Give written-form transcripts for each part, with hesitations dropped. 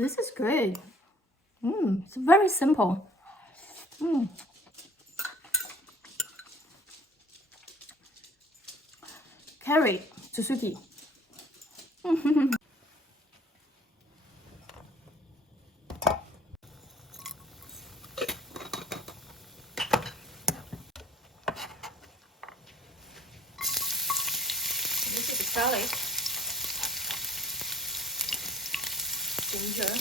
This is great. It's very simple. Carrot Zucchini. This is a salad. Ginger.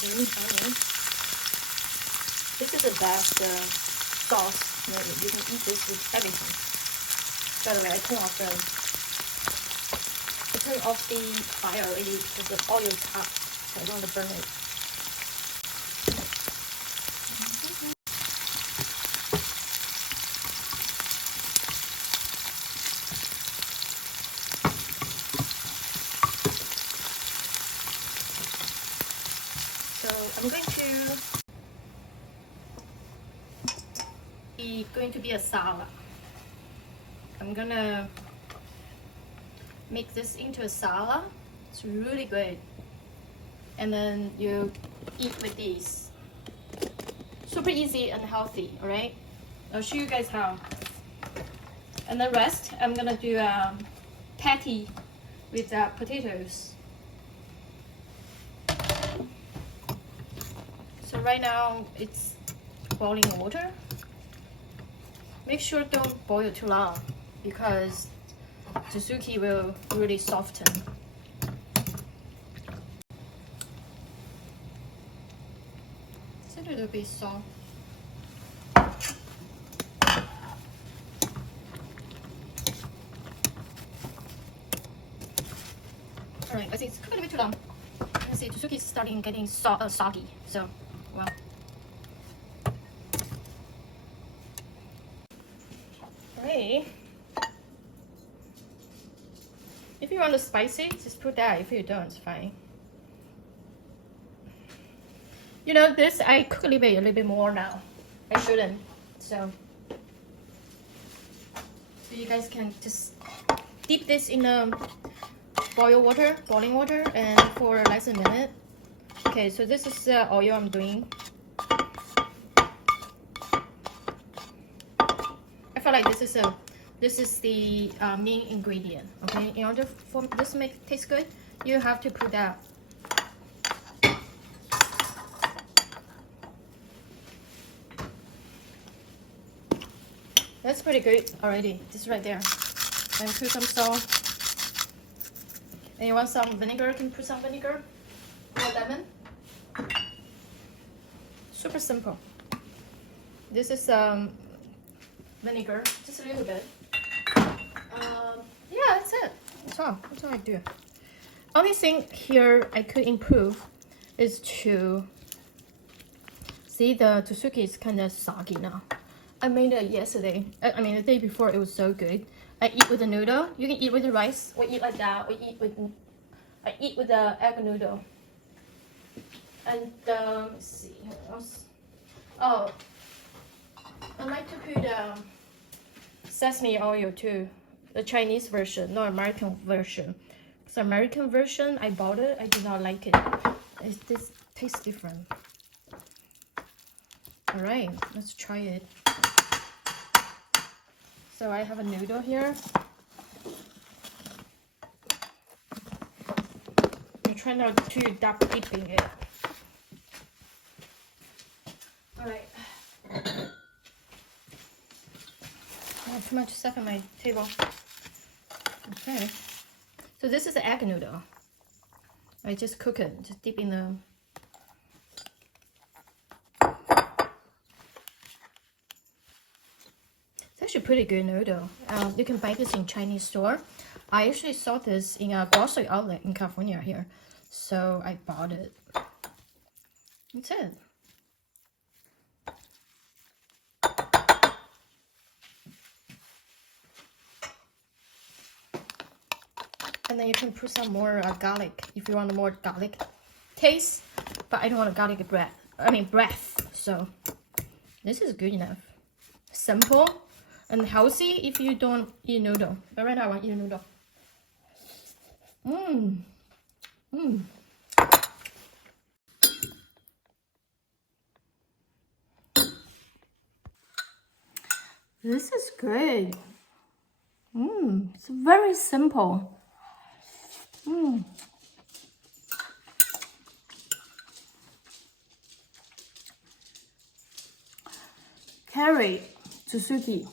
Green onion. This is the best sauce. You can eat this with everything. By the way, I turn off the fire already because the oil is hot, so I don't want to burn it. So I'm going to be a salad. I'm gonna make this into a salad. It's really good. And then you eat with these. Super easy and healthy, alright? I'll show you guys how. And the rest, I'm gonna do a patty with potatoes. So right now it's boiling water. Make sure don't boil too long because the zucchini will really soften. It's a little bit soft. Alright, I think it's cooking a bit too long. Let's see, the zucchini is starting getting soggy, so well. Alright. If you want to spicy, just put that. If you don't, it's fine. You know, this I cook a little bit more now. I shouldn't. So you guys can just dip this in boiling water, and for less than a minute. Okay, so this is the oil I'm doing. I feel like this is the main ingredient. Okay, in order for this to taste good, you have to put that. That's pretty good already. This right there. And put some salt. And you want some vinegar? You can put some vinegar or lemon. Super simple. This is vinegar, just a little bit. Yeah, that's it. That's all I do. Only thing here I could improve is to see the zucchini is kind of soggy now. I made it yesterday. I mean the day before. It was so good. I eat with the noodle. You can eat with the rice, or eat like that, or I eat with the egg noodle. And let's see what else. Oh, I like to put sesame oil too, the Chinese version, not American version. So American version, I bought it. I do not like it. This tastes different. All right, let's try it. So I have a noodle here. I'm trying not to dip in it. All right. I have too much stuff on my table. Okay. So this is the egg noodle. I just cook it, just dip in the. It's actually pretty good noodle. You can buy this in Chinese store. I actually saw this in a grocery outlet in California here, so I bought it. That's it. And then you can put some more garlic if you want a more garlic taste. But I don't want a garlic breath. So this is good enough. Simple and healthy if you don't eat noodle. But right now I want to eat noodle. This is great. It's very simple. Carrot Zucchini.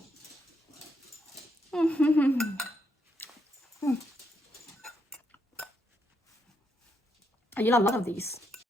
I eat a lot of these.